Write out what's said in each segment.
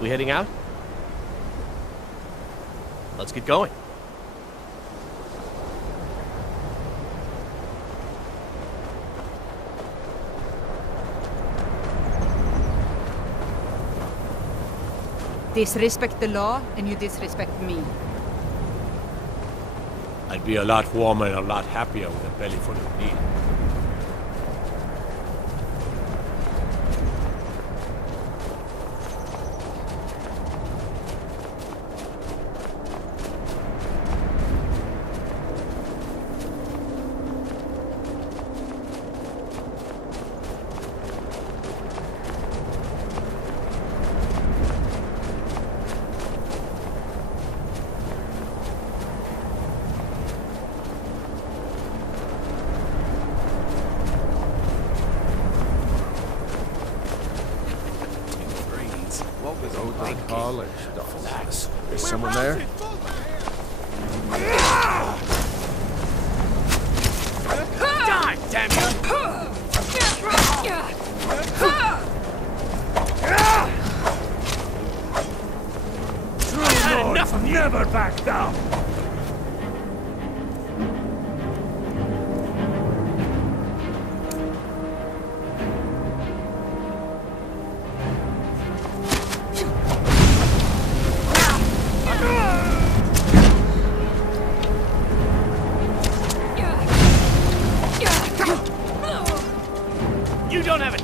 We heading out? Let's get going. Disrespect the law, and you disrespect me. I'd be a lot warmer and a lot happier with a belly full of meat. There's someone there? God damn you! True Lord, never back down! You don't have it!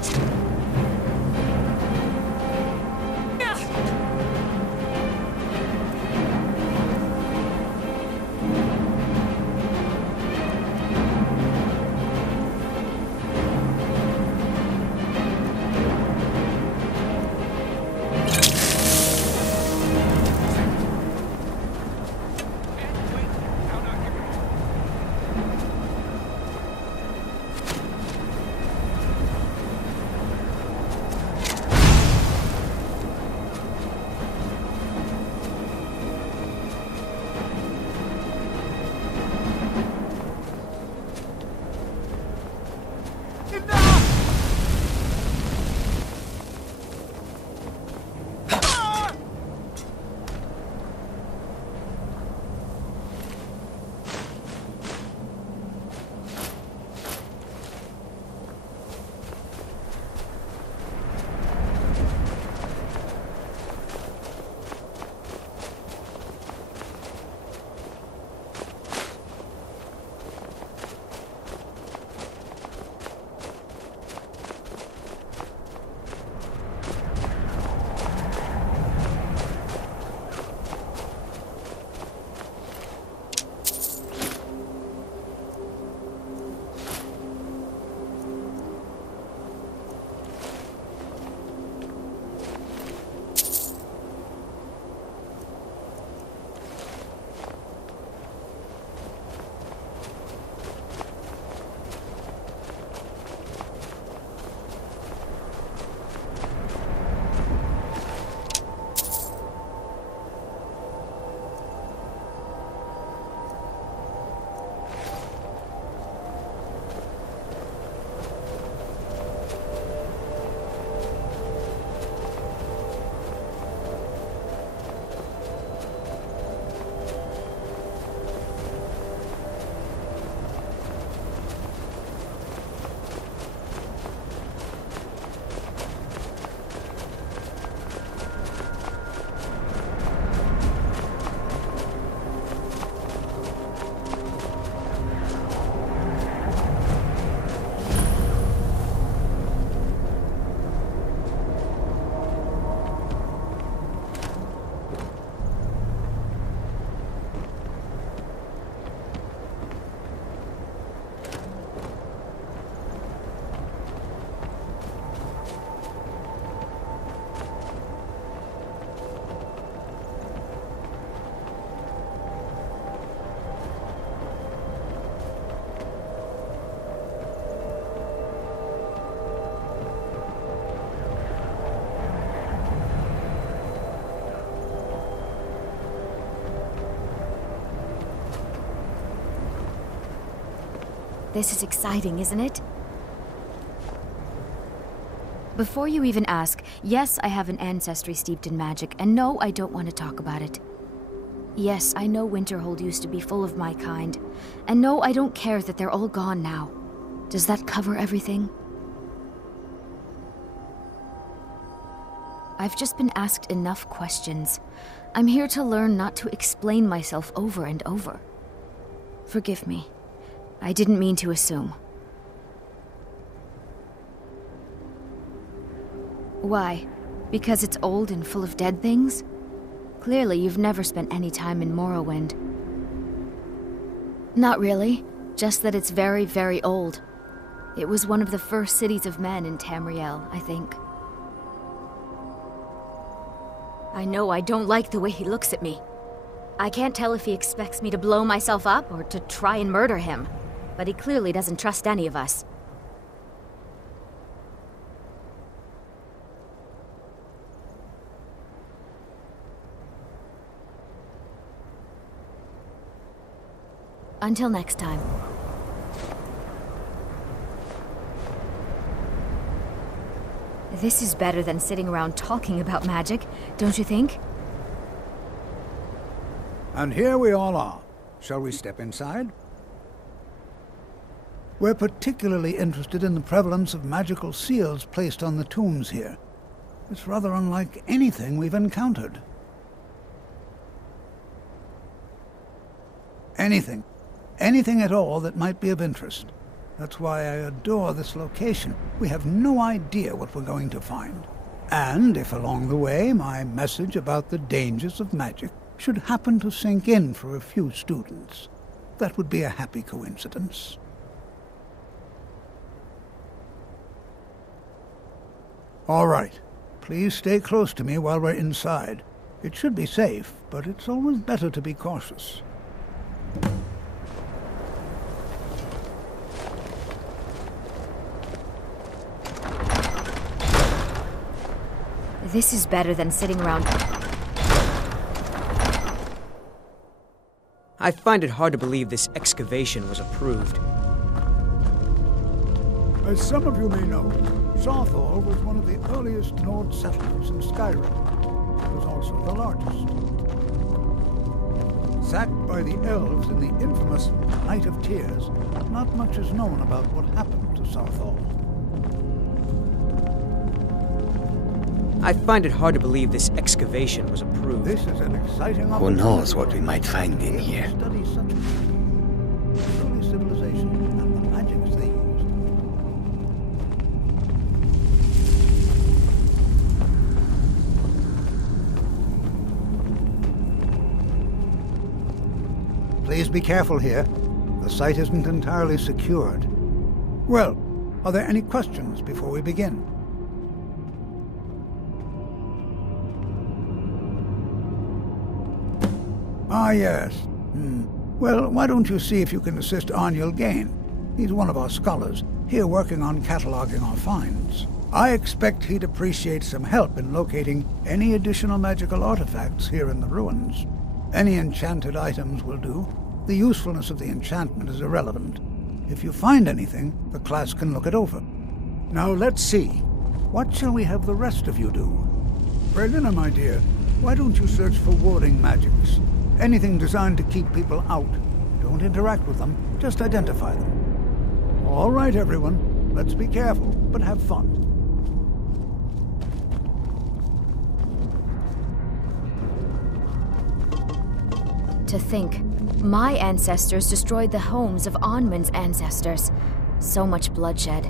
This is exciting, isn't it? Before you even ask, yes, I have an ancestry steeped in magic, and no, I don't want to talk about it. Yes, I know Winterhold used to be full of my kind, and no, I don't care that they're all gone now. Does that cover everything? I've just been asked enough questions. I'm here to learn not to explain myself over and over. Forgive me. I didn't mean to assume. Why? Because it's old and full of dead things? Clearly, you've never spent any time in Morrowind. Not really. Just that it's very, very old. It was one of the first cities of men in Tamriel, I think. I know I don't like the way he looks at me. I can't tell if he expects me to blow myself up or to try and murder him, but he clearly doesn't trust any of us. Until next time. This is better than sitting around talking about magic, don't you think? And here we all are. Shall we step inside? We're particularly interested in the prevalence of magical seals placed on the tombs here. It's rather unlike anything we've encountered. Anything. Anything at all that might be of interest. That's why I adore this location. We have no idea what we're going to find. And if along the way my message about the dangers of magic should happen to sink in for a few students, that would be a happy coincidence. All right. Please stay close to me while we're inside. It should be safe, but it's always better to be cautious. This is better than sitting around. I find it hard to believe this excavation was approved. As some of you may know, Sarthal was one of the earliest Nord settlements in Skyrim. It was also the largest. Sacked by the elves in the infamous Night of Tears, not much is known about what happened to Sarthal. I find it hard to believe this excavation was approved. This is an exciting Who knows what we might find in here? Study such early civilization and the magics they used. Please be careful here. The site isn't entirely secured. Well, are there any questions before we begin? Ah, yes. Well, why don't you see if you can assist Arniel Gain? He's one of our scholars, here working on cataloging our finds. I expect he'd appreciate some help in locating any additional magical artifacts here in the ruins. Any enchanted items will do. The usefulness of the enchantment is irrelevant. If you find anything, the class can look it over. Now let's see. What shall we have the rest of you do? Berlina, my dear, why don't you search for warding magics? Anything designed to keep people out. Don't interact with them, just identify them. All right, everyone. Let's be careful, but have fun. To think, my ancestors destroyed the homes of Onmund's ancestors. So much bloodshed.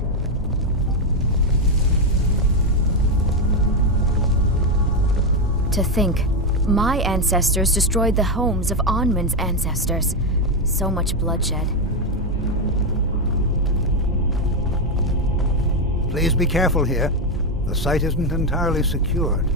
To think, my ancestors destroyed the homes of Onmund's ancestors. So much bloodshed. Please be careful here. The site isn't entirely secured.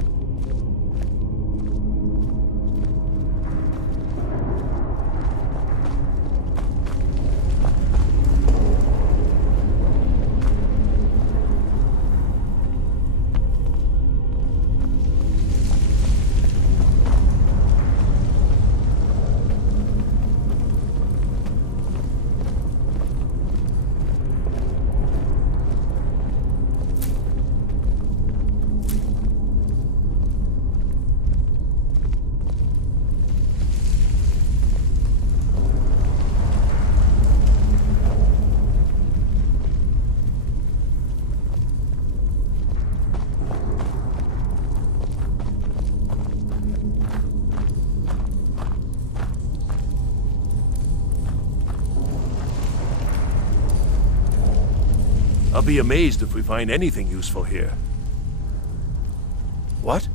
I'll be amazed if we find anything useful here. What?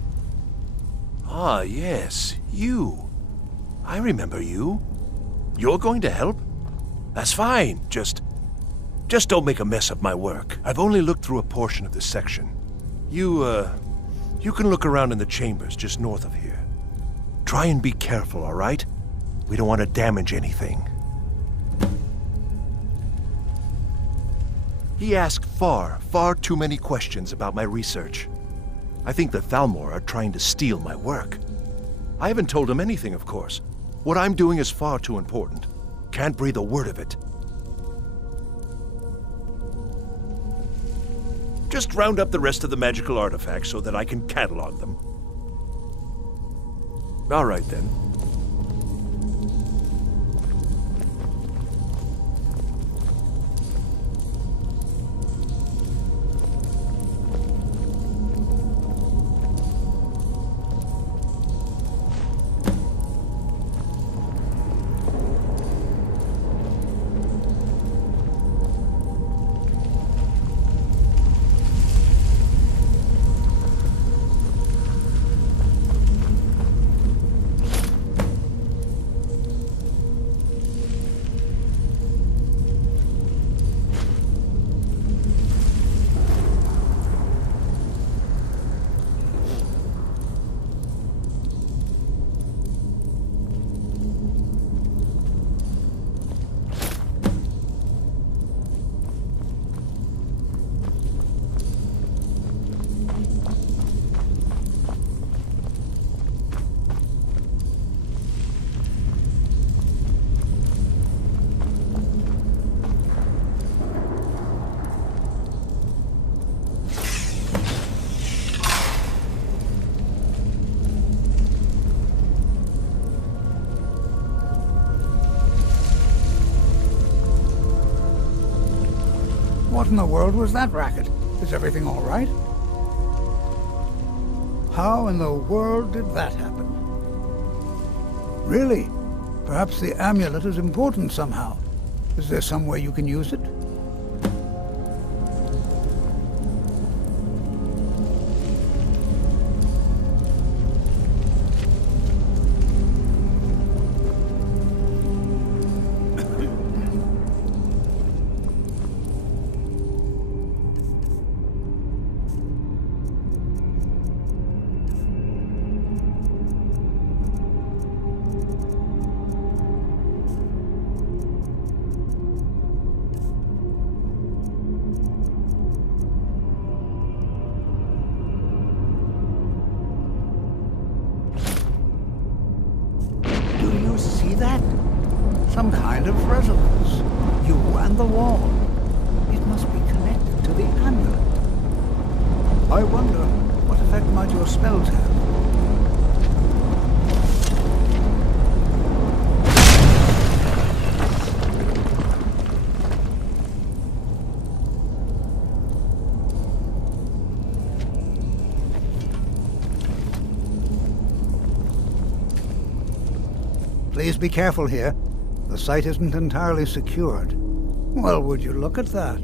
Ah, yes, you. I remember you. You're going to help? That's fine. Just don't make a mess of my work. I've only looked through a portion of this section. You can look around in the chambers just north of here. Try and be careful, all right? We don't want to damage anything. He asked far too many questions about my research. I think the Thalmor are trying to steal my work. I haven't told him anything, of course. What I'm doing is far too important. Can't breathe a word of it. Just round up the rest of the magical artifacts so that I can catalog them. All right, then. What in the world was that racket? Is everything all right? How in the world did that happen? Really? Perhaps the amulet is important somehow. Is there some way you can use it? That? Some kind of resonance. You and the wall. It must be connected to the amulet. I wonder, what effect might your spells have? Please be careful here. The site isn't entirely secured. Well, would you look at that?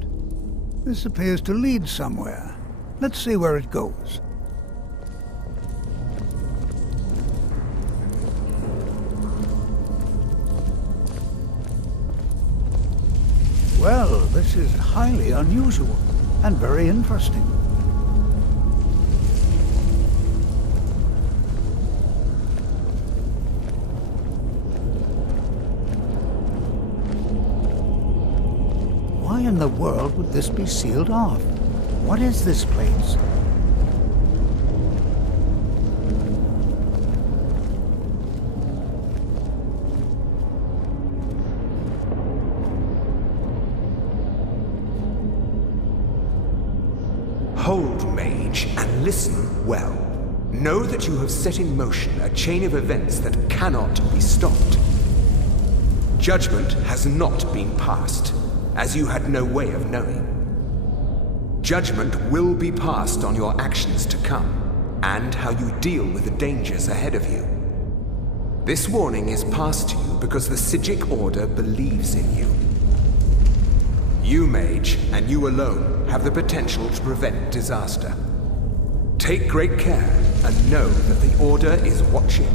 This appears to lead somewhere. Let's see where it goes. Well, this is highly unusual and very interesting. Why in the world would this be sealed off? What is this place? Hold, mage, and listen well. Know that you have set in motion a chain of events that cannot be stopped. Judgment has not been passed, as you had no way of knowing. Judgment will be passed on your actions to come, and how you deal with the dangers ahead of you. This warning is passed to you because the Psijic Order believes in you. You, Mage, and you alone, have the potential to prevent disaster. Take great care, and know that the Order is watching.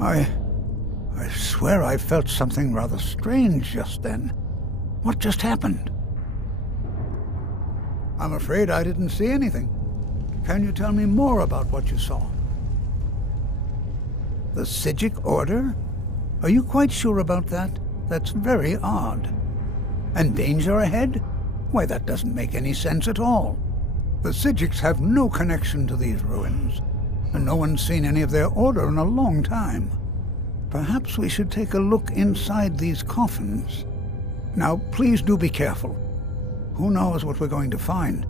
I swear I felt something rather strange just then. What just happened? I'm afraid I didn't see anything. Can you tell me more about what you saw? The Psijic Order? Are you quite sure about that? That's very odd. And danger ahead? Why, that doesn't make any sense at all. The Psijics have no connection to these ruins, and no one's seen any of their order in a long time. Perhaps we should take a look inside these coffins. Now, please do be careful. Who knows what we're going to find?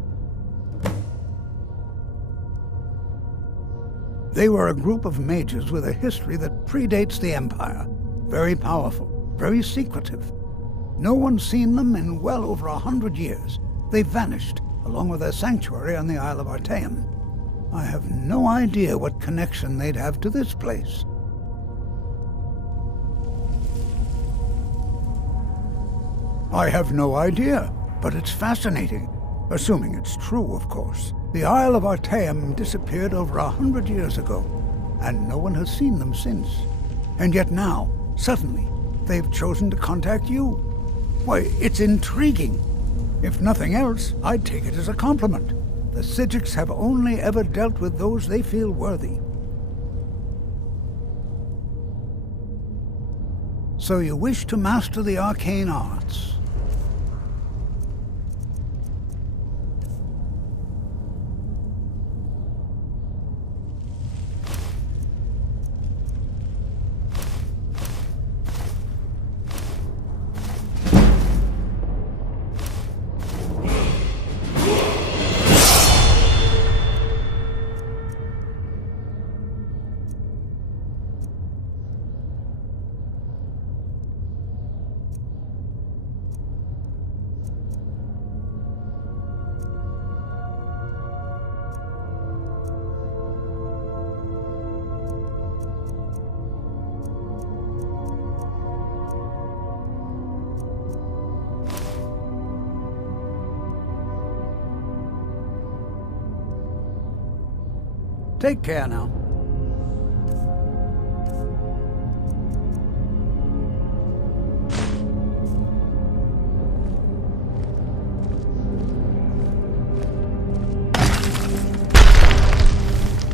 They were a group of mages with a history that predates the Empire. Very powerful, very secretive. No one's seen them in well over 100 years. They vanished, along with their sanctuary on the Isle of Artaeum. I have no idea what connection they'd have to this place. I have no idea, but it's fascinating. Assuming it's true, of course. The Isle of Artaeum disappeared over 100 years ago, and no one has seen them since. And yet now, suddenly, they've chosen to contact you. Why, it's intriguing. If nothing else, I'd take it as a compliment. The Psijics have only ever dealt with those they feel worthy. So you wish to master the arcane arts? Take care now.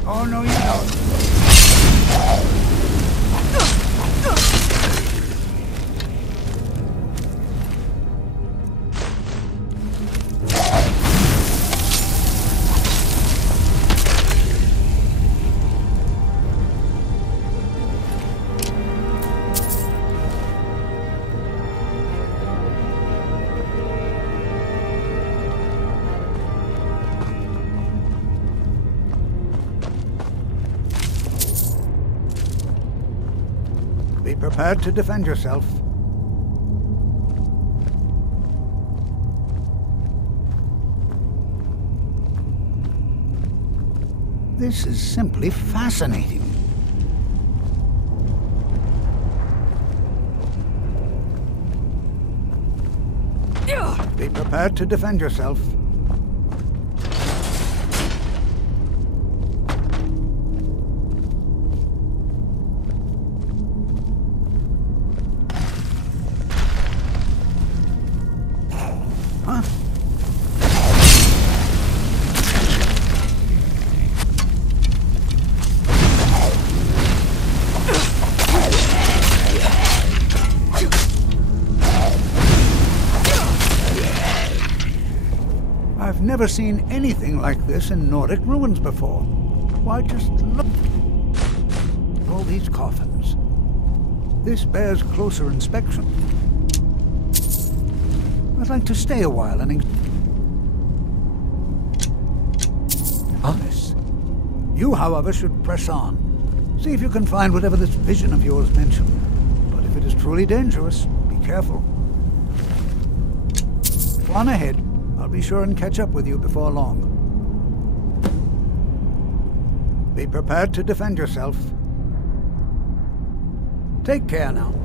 Oh, no, you don't. Be prepared to defend yourself. This is simply fascinating. Be prepared to defend yourself. Huh? I've never seen anything like this in Nordic ruins before. Why, just look at all these coffins. This bears closer inspection. I'd like to stay a while and honest. You, however, should press on. See if you can find whatever this vision of yours mentioned. But if it is truly dangerous, be careful. Go on ahead. I'll be sure and catch up with you before long. Be prepared to defend yourself. Take care now.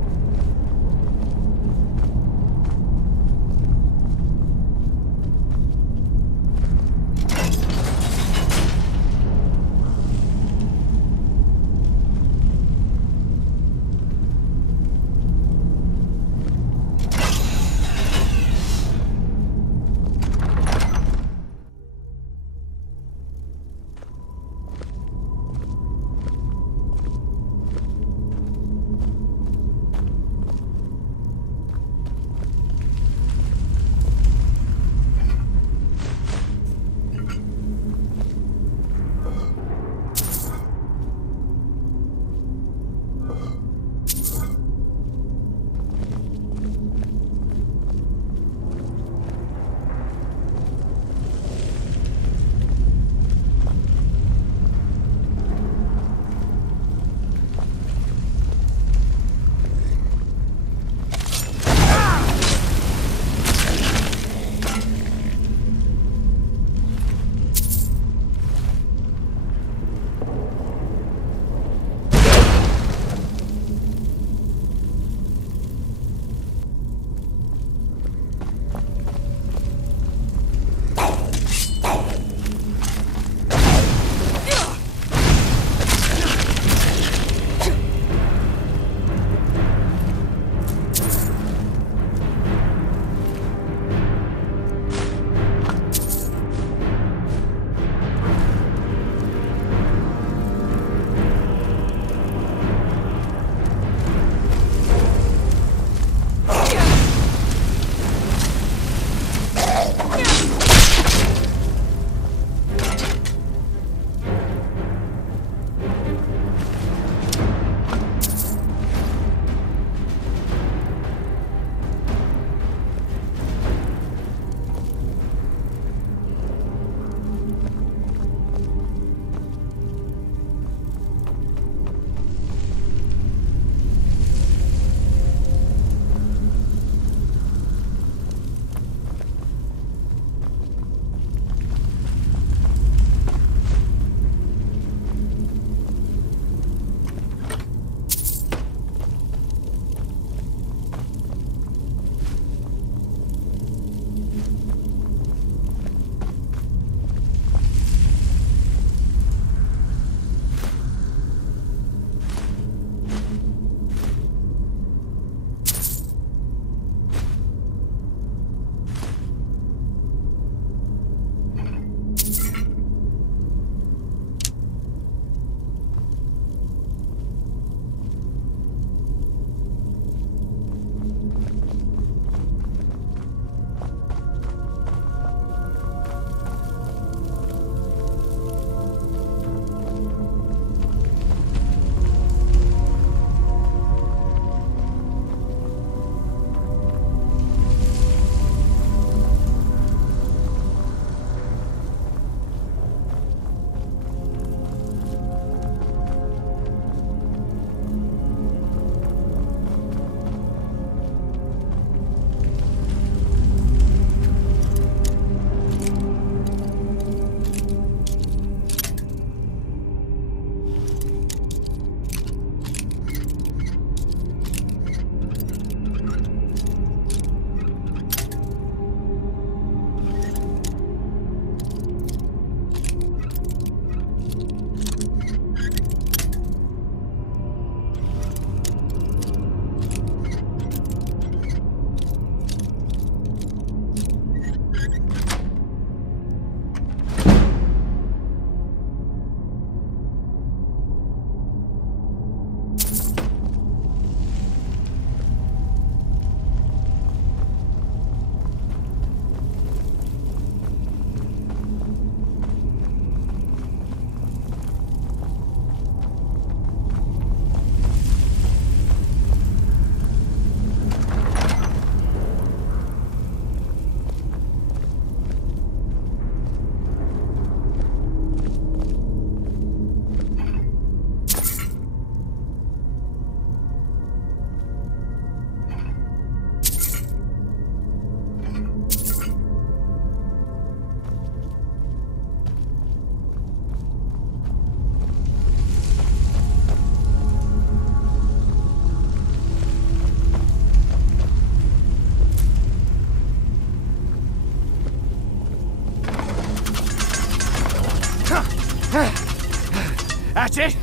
That's it?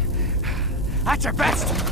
That's your best?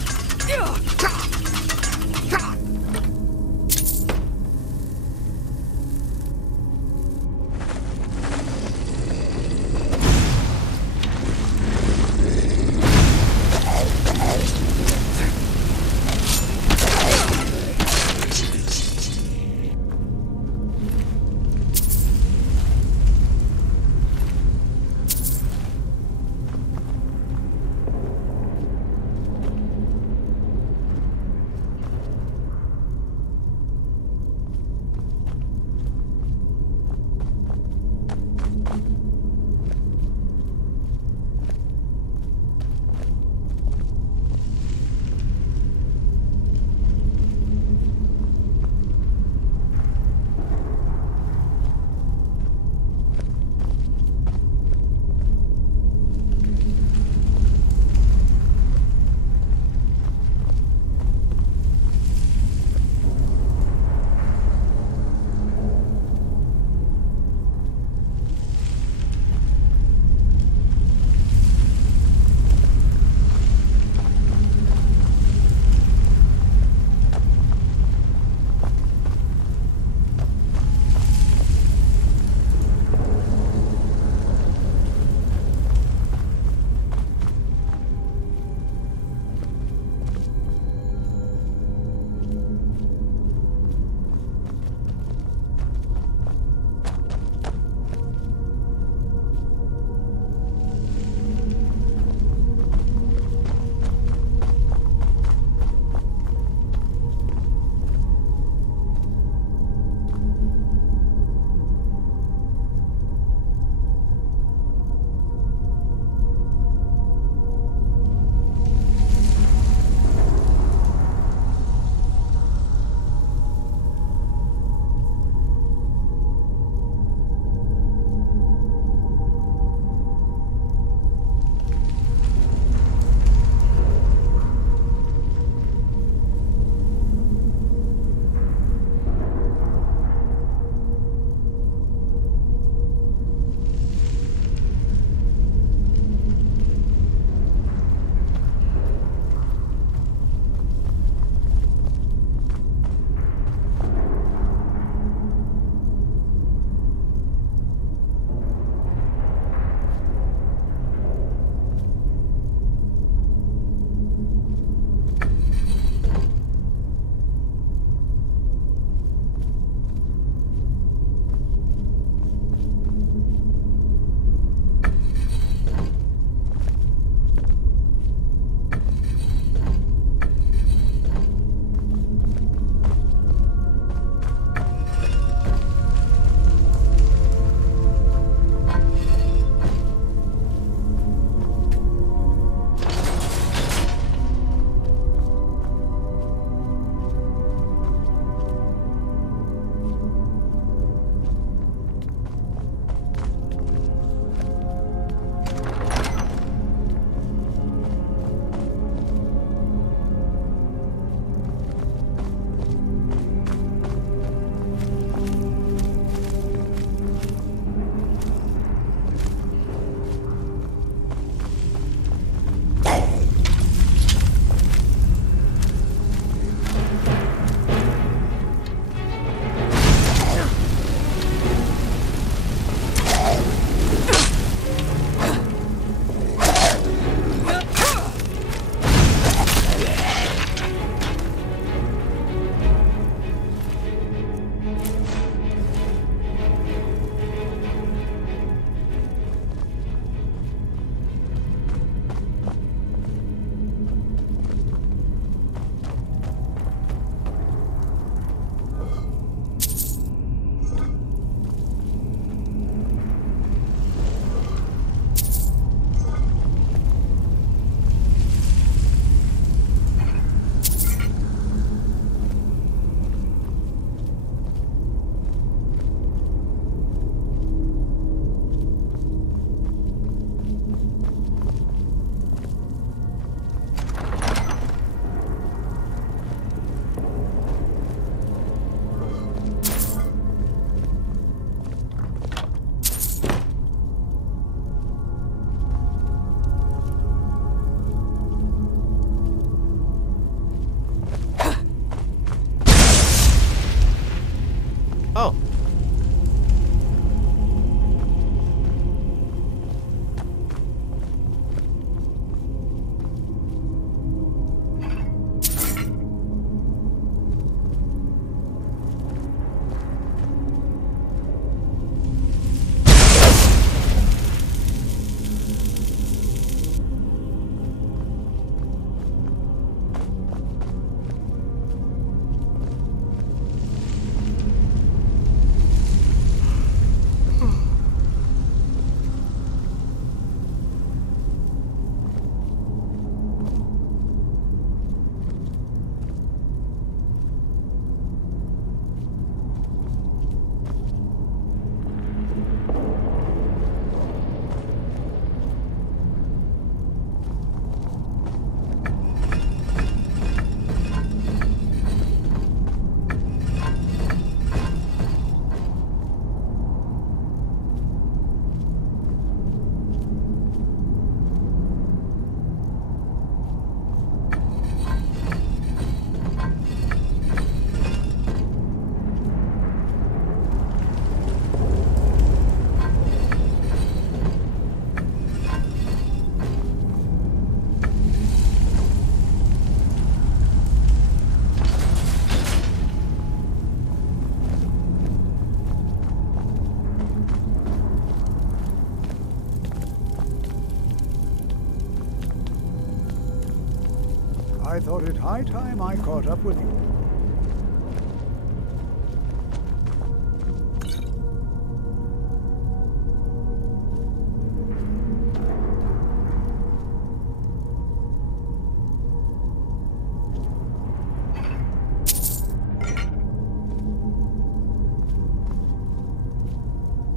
I thought it high time I caught up with you.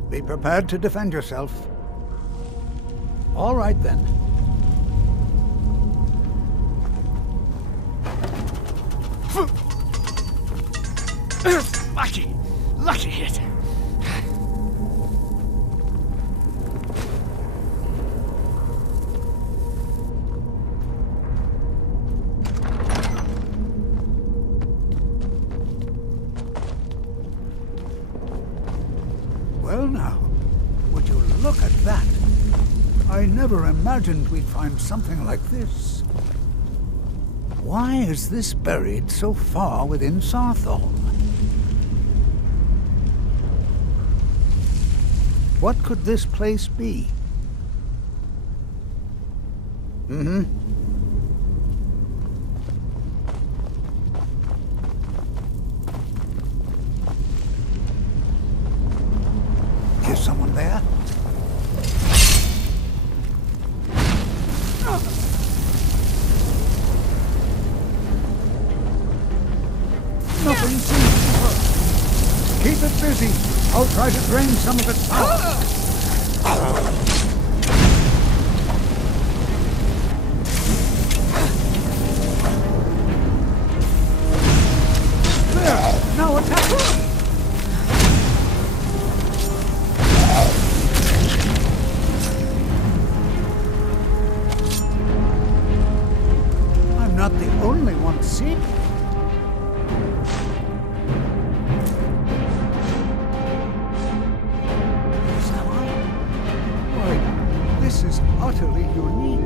Be prepared to defend yourself. All right, then. Lucky hit. Well now, would you look at that? I never imagined we'd find something like this. Why is this buried so far within Sarthol? What could this place be? Is someone there? Nothing seems to work. Keep it busy. I'll try to drain some of its power. There! Now attack! I'm not the only one seeing it. This is utterly unique.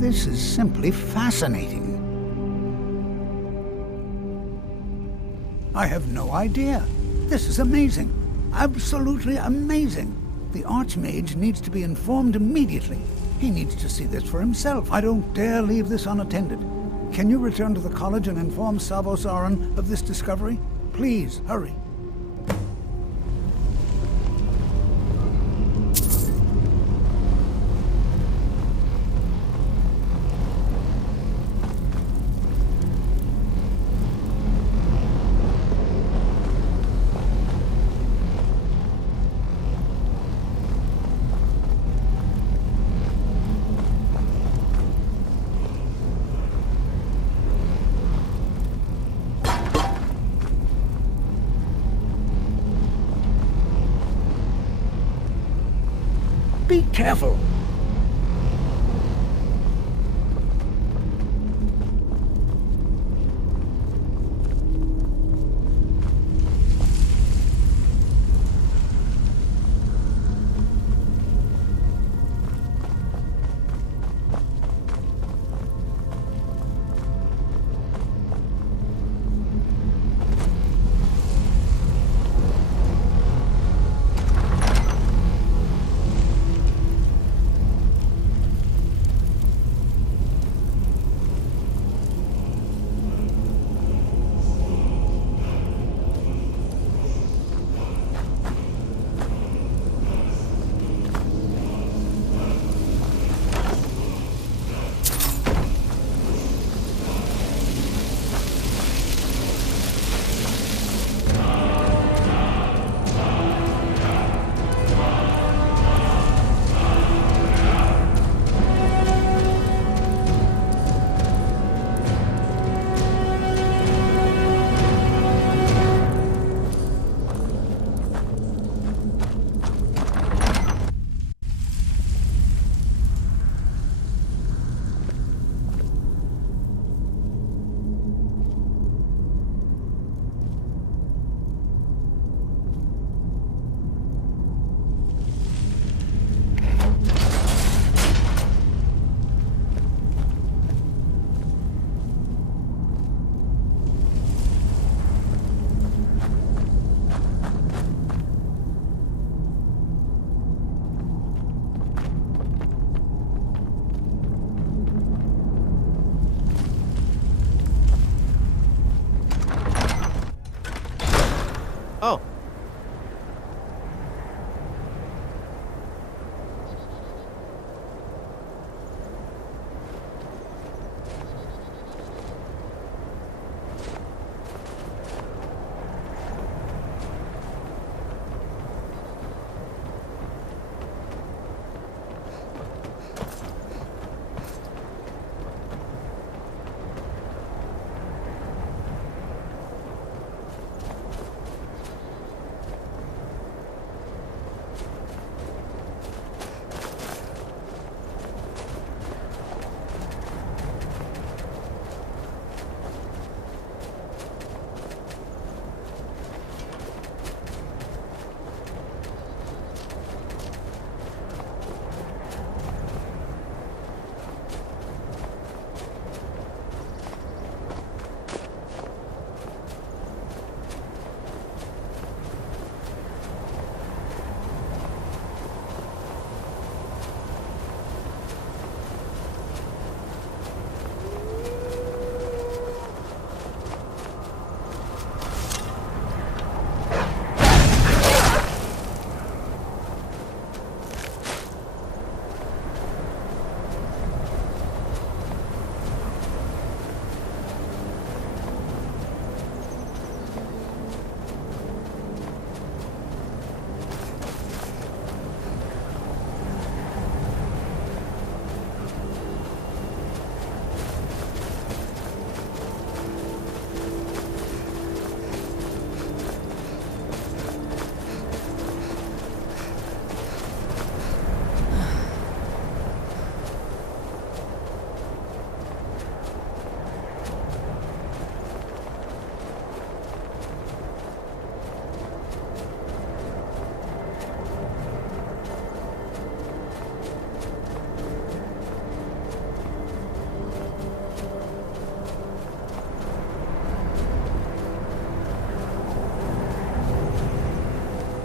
This is simply fascinating. I have no idea. This is amazing. Absolutely amazing. The Archmage needs to be informed immediately. He needs to see this for himself. I don't dare leave this unattended. Can you return to the college and inform Savos Aran of this discovery? Please, hurry. Be careful.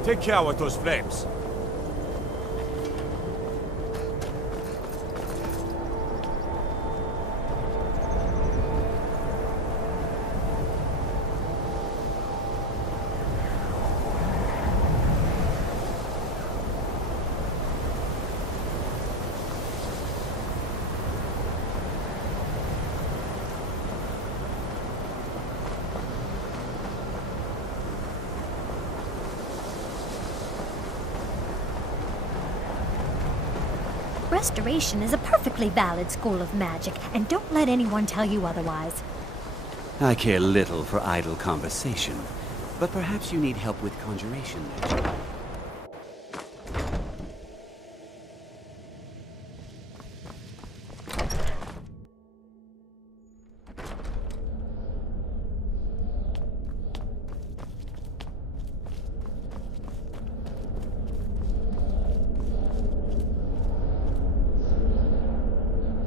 Take care with those flames. Restoration is a perfectly valid school of magic, and don't let anyone tell you otherwise. I care little for idle conversation, but perhaps you need help with conjuration magic.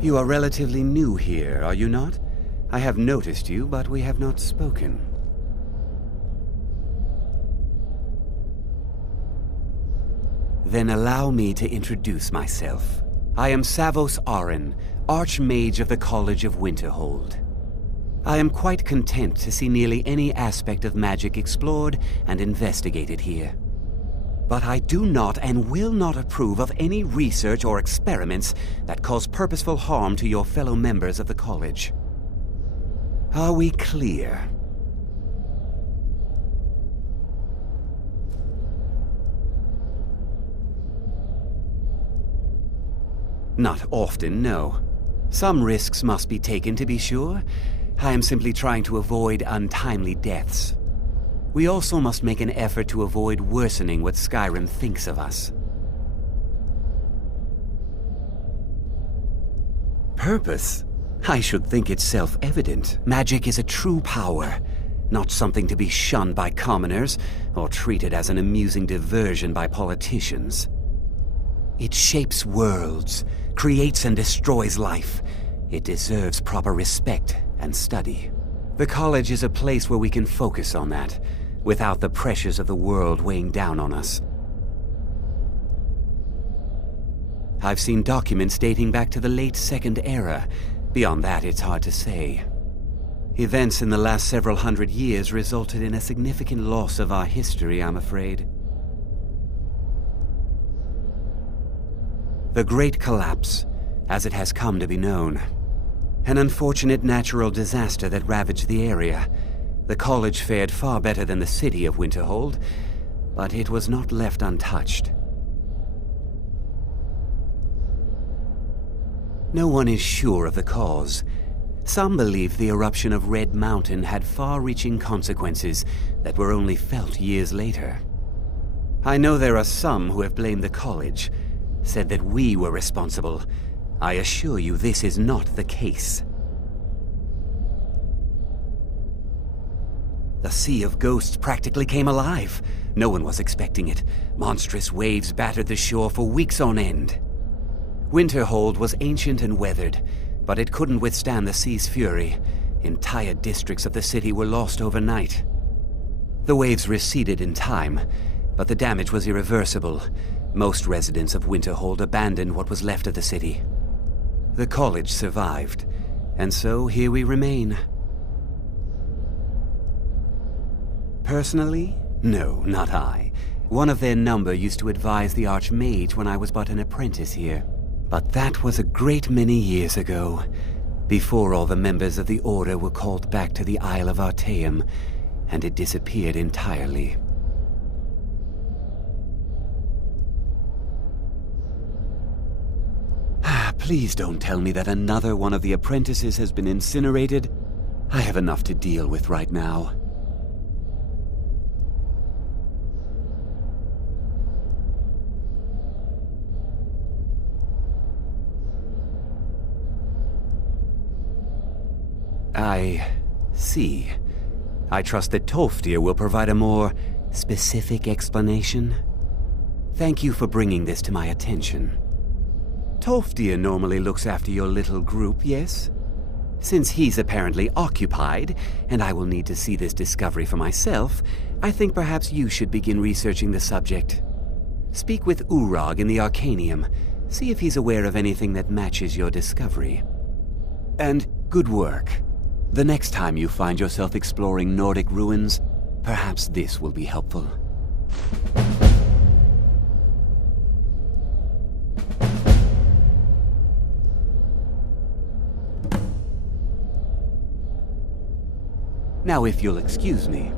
You are relatively new here, are you not? I have noticed you, but we have not spoken. Then allow me to introduce myself. I am Savos Arin, Archmage of the College of Winterhold. I am quite content to see nearly any aspect of magic explored and investigated here. But I do not and will not approve of any research or experiments that cause purposeful harm to your fellow members of the college. Are we clear? Not often, no. Some risks must be taken, to be sure. I am simply trying to avoid untimely deaths. We also must make an effort to avoid worsening what Skyrim thinks of us. Purpose? I should think it's self-evident. Magic is a true power, not something to be shunned by commoners or treated as an amusing diversion by politicians. It shapes worlds, creates and destroys life. It deserves proper respect and study. The college is a place where we can focus on that, without the pressures of the world weighing down on us. I've seen documents dating back to the late Second Era. Beyond that, it's hard to say. Events in the last several hundred years resulted in a significant loss of our history, I'm afraid. The Great Collapse, as it has come to be known. An unfortunate natural disaster that ravaged the area. The college fared far better than the city of Winterhold, but it was not left untouched. No one is sure of the cause. Some believe the eruption of Red Mountain had far-reaching consequences that were only felt years later. I know there are some who have blamed the college, said that we were responsible. I assure you this is not the case. The Sea of Ghosts practically came alive. No one was expecting it. Monstrous waves battered the shore for weeks on end. Winterhold was ancient and weathered, but it couldn't withstand the sea's fury. Entire districts of the city were lost overnight. The waves receded in time, but the damage was irreversible. Most residents of Winterhold abandoned what was left of the city. The college survived, and so here we remain. Personally? No, not I. One of their number used to advise the Archmage when I was but an apprentice here. But that was a great many years ago, before all the members of the Order were called back to the Isle of Artaeum, and it disappeared entirely. Please don't tell me that another one of the apprentices has been incinerated. I have enough to deal with right now. I see. I trust that Tolfdir will provide a more specific explanation. Thank you for bringing this to my attention. Tolfdir normally looks after your little group, yes? Since he's apparently occupied, and I will need to see this discovery for myself, I think perhaps you should begin researching the subject. Speak with Urag in the Arcanium. See if he's aware of anything that matches your discovery. And good work. The next time you find yourself exploring Nordic ruins, perhaps this will be helpful. Now, if you'll excuse me,